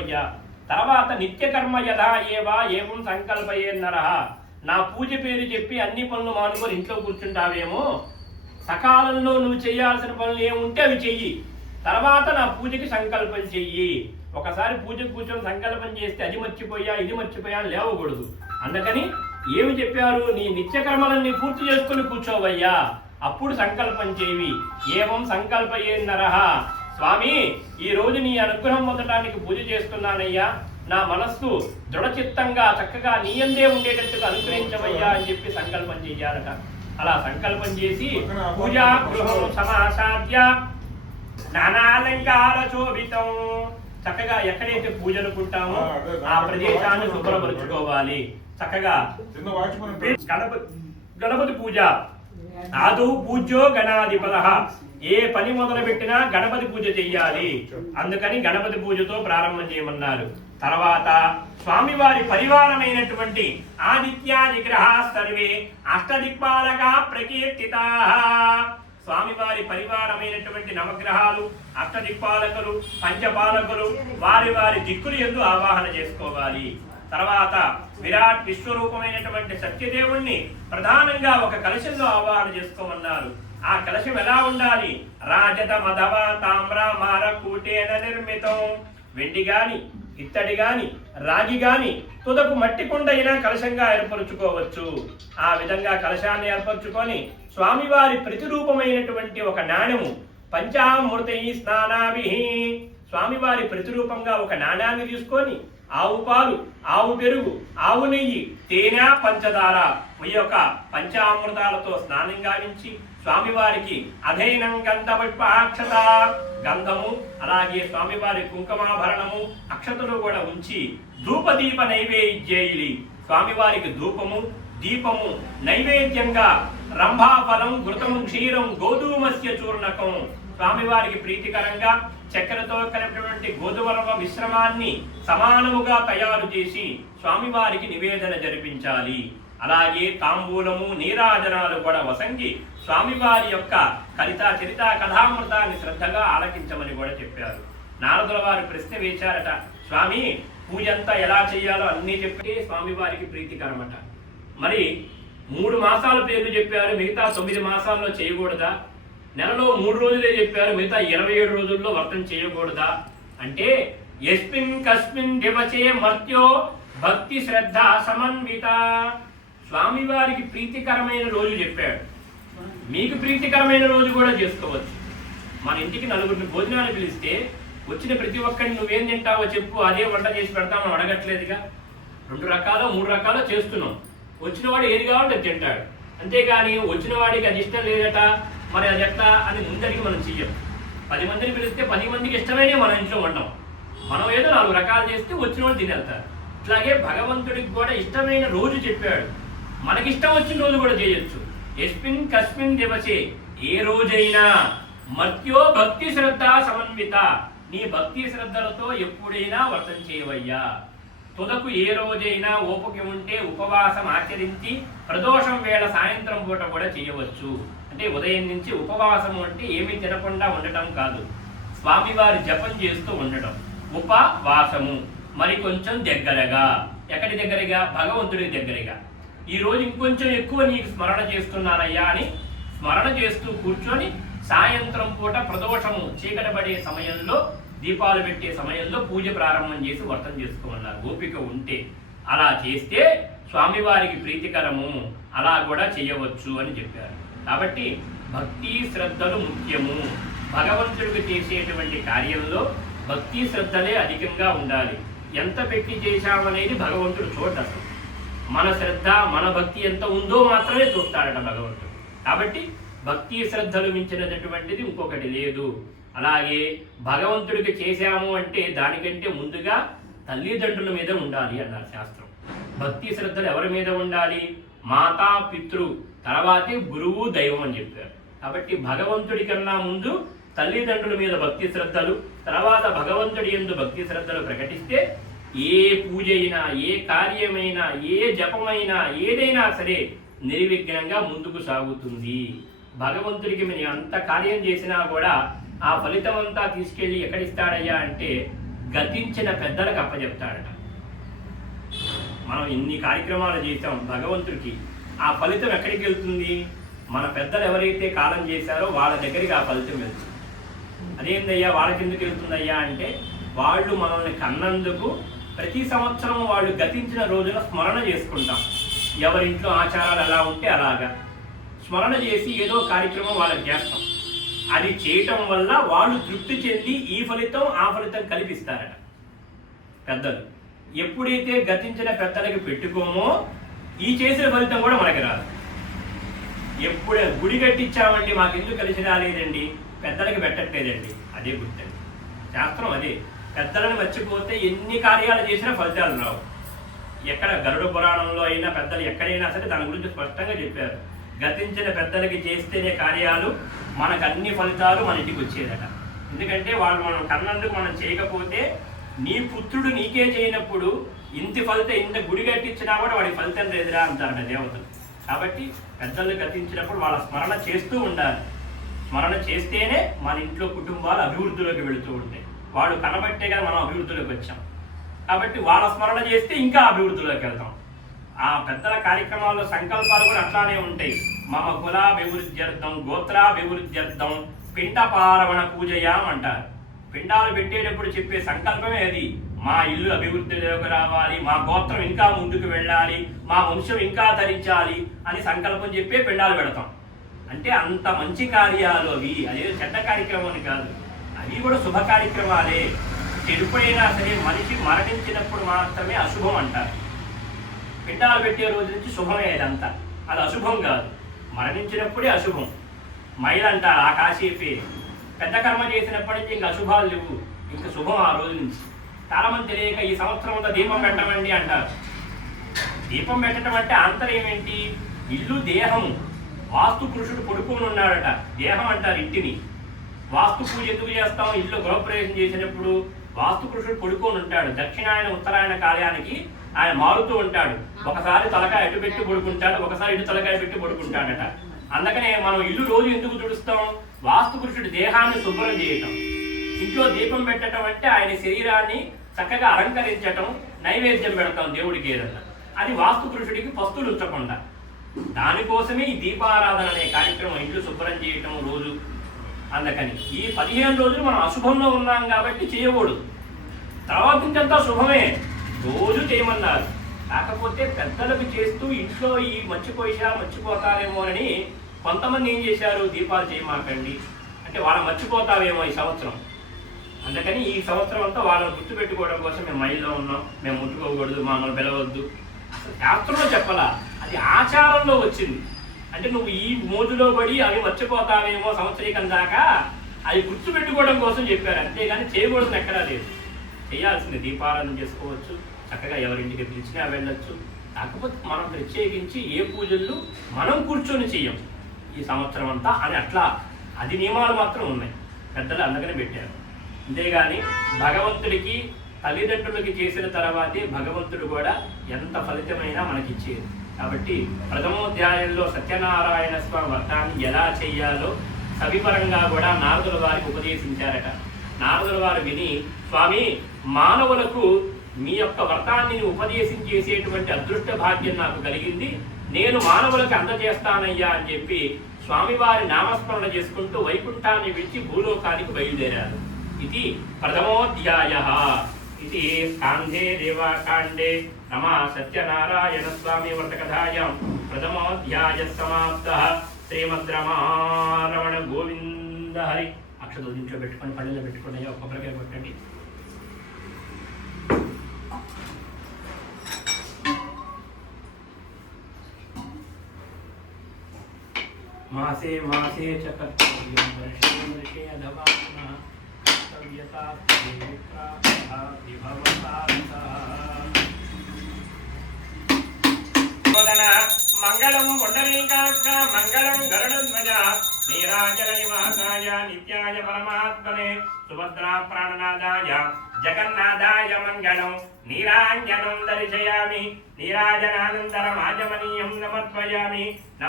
కూర్చోవయ్యా. తర్వాత నిత్యకర్మ యథా ఏవా ఏవం సంకల్పయేన్నరః, నా పూజ పేరు చెప్పి అన్ని పనులు మానుకొని ఇంట్లో కూర్చుంటావేమో, సకాలంలో నువ్వు చేయాల్సిన పనులు ఏముంటే అవి చెయ్యి, తర్వాత నా పూజకి సంకల్పం చెయ్యి. ఒకసారి పూజకు కూర్చొని సంకల్పం చేస్తే అది మర్చిపోయా ఇది మర్చిపోయా లేవకూడదు. అందుకని ఏమి చెప్పారు, నీ నిత్యకర్మలన్నీ పూర్తి చేసుకుని కూర్చోవయ్యా, అప్పుడు సంకల్పం చేయి. ఏవం సంకల్పయేన్నరః, స్వామి ఈ రోజు నీ అనుగ్రహం పొందడానికి పూజ చేస్తున్నానయ్యా, నా మనస్సు దృఢచిత్తంగా చక్కగా నీ యందే ఉండేటట్టుగా అనుగ్రహించవయ్యా అని చెప్పి సంకల్పం చెయ్యాలట. అలా సంకల్పం చేసి పూజా గృహం సమాసాద్య నానాలంకార శోభితం, చక్కగా ఎక్కడైతే పూజ అనుకుంటామో ఆ ప్రదేశాన్ని శుభ్రపరుచుకోవాలి. చక్కగా గణపతి పూజ ఆదు పూజ్యో గణాధిపతః, ఏ పని మొదలు పెట్టినా గణపతి పూజ చెయ్యాలి. అందుకని గణపతి పూజతో ప్రారంభం చేయమన్నారు. తర్వాత స్వామివారి పరివారమైనటువంటి ఆదిత్యాది గ్రహా సర్వే అష్టదిక్పాలకా ప్రకీర్తితాః, స్వామివారి పరివారమైనటువంటి నవగ్రహాలు, అష్టదిక్పాలకులు, పంచపాలకులు వారి వారి దిక్కులు యందు ఆవాహన చేసుకోవాలి. తర్వాత విరాట్ విశ్వరూపమైనటువంటి సత్యదేవుణ్ణి ప్రధానంగా ఒక కలశంలో ఆవాహన చేసుకోమన్నారు. ఆ కలశం ఎలా ఉండాలి, రాజత మధవ తామ్ర మార కూటేన నిర్మితం, వెండి గాని ఇత్తడి గాని రాగి గాని తుదకు మట్టి కుండ అయినా కలశంగా ఏర్పరుచుకోవచ్చు. ఆ విధంగా కలశాన్ని ఏర్పరచుకొని స్వామివారి ప్రతిరూపమైనటువంటి ఒక నాణెము పంచామృతై స్నానాభిః, స్వామివారి ప్రతిరూపంగా ఒక నాణ్యాన్ని తీసుకొని ఆవు పాలు, ఆవు పెరుగు, ఆవు నెయ్యి, తేనె, పంచదార ఈ యొక్క పంచామృతాలతో స్నానం గావించి స్వామివారికి అధైనం గంధపుష్పాక్షత, గంధము అలాగే స్వామివారి కుంకుమాభరణము అక్షతలు కూడా ఉంచి ధూపదీప నైవేద్యేయులి, స్వామివారికి ధూపము దీపము నైవేద్యంగా రంభాఫలం ఘృతం క్షీరం గోధూమస్య చూర్ణకం, స్వామివారికి ప్రీతికరంగా చక్కెరతో కలిపినటువంటి గోధుమ రవ్వ మిశ్రమాన్ని సమానముగా తయారు చేసి స్వామివారికి నివేదన జరిపించాలి. అలాగే తాంబూలము నీరాజనాలు కూడా వసంగి స్వామివారి యొక్క కవితా చరిత కథామృతాన్ని శ్రద్ధగా ఆలకించమని కూడా చెప్పారు. నారదుల వారు ప్రశ్న వేశారట, స్వామి పూజ అంతా ఎలా చేయాలో అన్నీ చెప్తే స్వామివారికి ప్రీతికరమట. మరి 3 మాసాల పేర్లు చెప్పారు, మిగతా 9 మాసాల్లో చేయకూడదా? నెలలో 3 రోజులే చెప్పారు, మిగతా 27 రోజుల్లో వ్రతం చేయకూడదా అంటే, యస్మిన్ కస్మిన్ దివసే మర్త్యో భక్తి శ్రద్ధ సమన్విత, స్వామివారికి ప్రీతికరమైన రోజు చెప్పాడు. మీకు ప్రీతికరమైన రోజు కూడా చేసుకోవచ్చు. మన ఇంటికి 4 భోజనాలు పిలిస్తే వచ్చిన ప్రతి ఒక్కరిని నువ్వేం తింటావో చెప్పు, అదే వంట చేసి పెడతామని అడగట్లేదుగా. 2 రకాలు 3 రకాలు చేస్తున్నాం. వచ్చిన వాడు ఏది కావాలంటే తింటాడు. అంతేగాని వచ్చిన వాడికి అది ఇష్టం లేదట, మరి అది ఎట్లా అని ముందరికి మనం చెయ్యం. 10 మందిని పిలిస్తే 10 మందికి ఇష్టమైనే మన ఇంట్లో వండం. మనం ఏదో 4 రకాలు చేస్తే వచ్చిన వాళ్ళు తినేస్తారు. అట్లాగే భగవంతుడికి కూడా ఇష్టమైన రోజు చెప్పాడు. మనకిష్టం వచ్చిన రోజు కూడా చేయొచ్చు. యస్మిన్ కస్మిన్ దివసే, ఏ రోజైనా మర్త్యో భక్తి శ్రద్ధ సమన్విత, నీ భక్తి శ్రద్ధలతో ఎప్పుడైనా వ్రతం చేయవయ్యా. తుదకు ఏ రోజైనా ఓపిక ఉంటే ఉపవాసం ఆచరించి ప్రదోషం వేళ సాయంత్రం పూట కూడా చేయవచ్చు. అంటే ఉదయం నుంచి ఉపవాసము అంటే ఏమీ తినకుండా ఉండటం కాదు, స్వామివారి జపం చేస్తూ ఉండటం ఉపవాసము. మరి కొంచెం దగ్గరగా, ఎక్కడి దగ్గరగా? భగవంతుడికి దగ్గరగా. ఈ రోజు ఇంకొంచెం ఎక్కువ నీకు స్మరణ చేస్తున్నానయ్యా అని స్మరణ చేస్తూ కూర్చొని సాయంత్రం పూట ప్రదోషము చీకటి పడే సమయంలో, దీపాలు పెట్టే సమయంలో పూజ ప్రారంభం చేసి వ్రతం చేసుకోమన్నారు. ఓపిక ఉంటే అలా చేస్తే స్వామివారికి ప్రీతికరము, అలా కూడా చేయవచ్చు అని చెప్పారు. కాబట్టి భక్తి శ్రద్ధలు ముఖ్యము. భగవంతుడికి చేసేటువంటి కార్యంలో భక్తి శ్రద్ధలే అధికంగా ఉండాలి. ఎంత పెట్టి చేశామనేది భగవంతుడు చూడడు. మన శ్రద్ధ మన భక్తి ఎంత ఉందో మాత్రమే చూస్తాడట భగవంతుడు. కాబట్టి భక్తి శ్రద్ధలు మించినటువంటిది ఇంకొకటి లేదు. అలాగే భగవంతుడికి చేశాము అంటే దానికంటే ముందుగా తల్లిదండ్రుల మీద ఉండాలి అన్నారు శాస్త్రం. భక్తి శ్రద్ధలు ఎవరి మీద ఉండాలి? మాతా పితృ, తర్వాతే గురువు దైవం అని చెప్పారు. కాబట్టి భగవంతుడి కన్నా ముందు తల్లిదండ్రుల మీద భక్తి శ్రద్ధలు, తర్వాత భగవంతుడి యందు భక్తి శ్రద్ధలు ప్రకటిస్తే ఏ పూజ అయినా, ఏ కార్యమైనా, ఏ జపమైనా, ఏదైనా సరే నిర్విఘ్నంగా ముందుకు సాగుతుంది. భగవంతుడికి మీరు అంత కార్యం చేసినా కూడా ఆ ఫలితం అంతా తీసుకెళ్ళి ఎక్కడిస్తాడయ్యా అంటే గతించిన పెద్దలకు అప్పచెప్తాడట. మనం ఇన్ని కార్యక్రమాలు చేసాం భగవంతుడికి, ఆ ఫలితం ఎక్కడికి వెళ్తుంది? మన పెద్దలు ఎవరైతే కాలం చేశారో వాళ్ళ దగ్గరికి ఆ ఫలితం వెళ్తుంది. అదేందయ్యా వాళ్ళకి ఎందుకు వెళ్తుందయ్యా అంటే, వాళ్ళు మనల్ని కన్నందుకు ప్రతి సంవత్సరం వాళ్ళు గతించిన రోజున స్మరణ చేసుకుంటాం. ఎవరింట్లో ఆచారాలు ఎలా ఉంటే అలాగా స్మరణ చేసి ఏదో కార్యక్రమం వాళ్ళకి చేస్తాం. అది చేయటం వల్ల వాళ్ళు తృప్తి చెంది ఈ ఫలితం ఆ ఫలితం కల్పిస్తారట పెద్దలు. ఎప్పుడైతే గతించిన పెద్దలకి పెట్టుకోమో ఈ చేసిన ఫలితం కూడా మనకి రాదు. ఎప్పుడే గుడి కట్టించామండి మాకెందుకు కలిసి రాలేదండి, పెద్దలకి పెట్టట్లేదండి, అదే గుర్తండి. శాస్త్రం అదే. పెద్దలను మర్చిపోతే ఎన్ని కార్యాలు చేసినా ఫలితాలు రావు. ఎక్కడ గరుడ పురాణంలో అయినా పెద్దలు ఎక్కడైనా సరే దాని గురించి స్పష్టంగా చెప్పారు. గతించిన పెద్దలకి చేస్తేనే కార్యాలు, మనకు అన్ని ఫలితాలు మన ఇంటికి వచ్చేదట. ఎందుకంటే వాళ్ళు మనం కన్నందుకు మనం చేయకపోతే, నీ పుత్రుడు నీకే చేయనప్పుడు ఇంత ఫలితం ఇంత గుడి కట్టించినా కూడా వాడి ఫలితం లేదురా అంటారట దేవతలు. కాబట్టి పెద్దలు గతించినప్పుడు వాళ్ళ స్మరణ చేస్తూ ఉండాలి. స్మరణ చేస్తేనే మన ఇంట్లో కుటుంబాలు అభివృద్ధిలోకి వెళుతూ ఉంటాయి. వాళ్ళు కనబట్టేగా మనం అభివృద్ధిలోకి వచ్చాం. కాబట్టి వాళ్ళ స్మరణ చేస్తే ఇంకా అభివృద్ధిలోకి వెళ్తాం. ఆ పెద్దల కార్యక్రమాల్లో సంకల్పాలు కూడా అట్లానే ఉంటాయి. మమ కులాభివృద్ధ్యర్థం గోత్రాభివృద్ధ్యర్థం పిండపారవణ పూజయాం అంటారు. పిండాలు పెట్టేటప్పుడు చెప్పే సంకల్పమే అది. మా ఇల్లు అభివృద్ధిలోకి రావాలి, మా గోత్రం ఇంకా ముందుకు వెళ్ళాలి, మా వంశం ఇంకా ధరించాలి అని సంకల్పం చెప్పే పిండాలు పెడతాం. అంటే అంత మంచి కార్యాలు అవి. అదేదో చెడ్డ కార్యక్రమం అని కాదు, అవి కూడా శుభ కార్యక్రమాలే. చెడిపోయినా సరే మనిషి మరణించినప్పుడు మాత్రమే అశుభం అంటారు. పిండాలు పెట్టే రోజు నుంచి శుభమే అదంతా, అది అశుభం కాదు. మరణించినప్పుడే అశుభం. మైలు అంటారు ఆ కాసేపే. పెద్ద కర్మ చేసినప్పటి నుంచి ఇంకా అశుభాలు లేవు, ఇంకా శుభం ఆ రోజు నుంచి. చాలామంది తెలియక ఈ సంవత్సరం అంతా దీపం పెట్టమండి అంటారు. దీపం పెట్టడం అంటే ఆంతర్యం ఏంటి? ఇల్లు దేహము. వాస్తు పురుషుడు పడుకొని ఉన్నాడట, దేహం అంటారు ఇంటిని. వాస్తు పూజ ఎందుకు చేస్తాం? ఇల్లు గృహప్రవేశం చేసినప్పుడు వాస్తు పురుషుడు పడుకొని ఉంటాడు. దక్షిణాయన ఉత్తరాయణ కాలానికి ఆయన మారుతూ ఉంటాడు. ఒకసారి తలకాయ అటు పెట్టి పడుకుంటాడు, ఒకసారి ఇటు తలకాయ పెట్టి పడుకుంటాడట. అందుకనే మనం ఇల్లు రోజు ఎందుకు తుడుస్తాం? వాస్తు పురుషుడి దేహాన్ని శుభ్రం చేయటం. ఇంట్లో దీపం పెట్టడం అంటే ఆయన శరీరాన్ని చక్కగా అలంకరించటం, నైవేద్యం పెడతాం దేవుడికి ఏదన్నా. అది వాస్తు పురుషుడికి పస్తులు ఉంచకుండా. దానికోసమే ఈ దీపారాధన అనే కార్యక్రమం, ఇల్లు శుభ్రం చేయటం రోజు. అందుకని ఈ 15 రోజులు మనం అశుభంలో ఉన్నాం కాబట్టి చేయకూడదు. తర్వాత నుంచంతా శుభమే, రోజు చేయమన్నారు. కాకపోతే పెద్దలకు చేస్తూ ఇంట్లో ఈ మర్చిపోతారేమో అని కొంతమంది ఏం చేశారు, దీపాలు చేయమాకండి అంటే వాళ్ళని మర్చిపోతావేమో ఈ సంవత్సరం. అందుకని ఈ సంవత్సరం అంతా వాళ్ళని గుర్తుపెట్టుకోవడం కోసం మేము మైల్లో ఉన్నాం, మేము ముట్టుకోకూడదు, మమ్మల్ని పిలవద్దు. శాస్త్రంలో చెప్పాలా, అది ఆచారంలో వచ్చింది. అంటే నువ్వు ఈ మోజులో పడి అవి మర్చిపోతావేమో సంవత్సరీకం దాకా, అది గుర్తుపెట్టుకోవడం కోసం చెప్పారు. అంతేగాని చేయకూడదు ఎక్కడా లేదు. చేయాల్సింది దీపారాధన చేసుకోవచ్చు, చక్కగా ఎవరింటికి పిలిచినా వెళ్ళొచ్చు. కాకపోతే మనం ప్రత్యేకించి ఏ పూజలు మనం కూర్చొని చెయ్యం ఈ సంవత్సరం అంతా అని అట్లా అది నియమాలు మాత్రం ఉన్నాయి, పెద్దలు అందుకనే పెట్టారు. అంతేగాని భగవంతుడికి తల్లిదండ్రులకి చేసిన తర్వాతే భగవంతుడు కూడా ఎంత ఫలితమైనా మనకిచ్చేది. కాబట్టి ప్రథమోధ్యాయంలో సత్యనారాయణ స్వామి వ్రతాన్ని ఎలా చెయ్యాలో సవిపరంగా కూడా నారదుల వారికి ఉపదేశించారట. నారదుల వారు విని, స్వామి మానవులకు మీ యొక్క వ్రతాన్ని ఉపదేశించేసేటువంటి అదృష్ట భాగ్యం నాకు కలిగింది, నేను మానవులకు అందజేస్తానయ్యా అని చెప్పి స్వామివారి నామస్మరణ చేసుకుంటూ వైకుంఠాన్ని విడిచి భూలోకానికి బయలుదేరారు. ఇది ప్రథమోధ్యాయః. ఇది స్కాంధే దేవాకాండే रमा सत्यनारायण स्वामी व्रतकथायां प्रथमोऽध्यायः समाप्तः. श्रीमद्रमारमण गोविंद हरि. अक्षतों निमिषं పెట్టుకొని పళ్ళలో పెట్టుకొని అయ్యా కొబ్బరికాయ కొట్టండి. मासे मासे च कर्तव्यं वर्षे वर्षे अधवामः कर्तव्यता मंगलम पुंडरीकाक्ष मंगलम गरुडध्वज नीराजल निवासाय नित्याय परमात्मने सुभद्रा प्राणनादाय जगन्नाथाय मंगलम नीराञ्जनं दर्शयामि नीराजनानन्तरम् आचमनीयं नमस्यामि।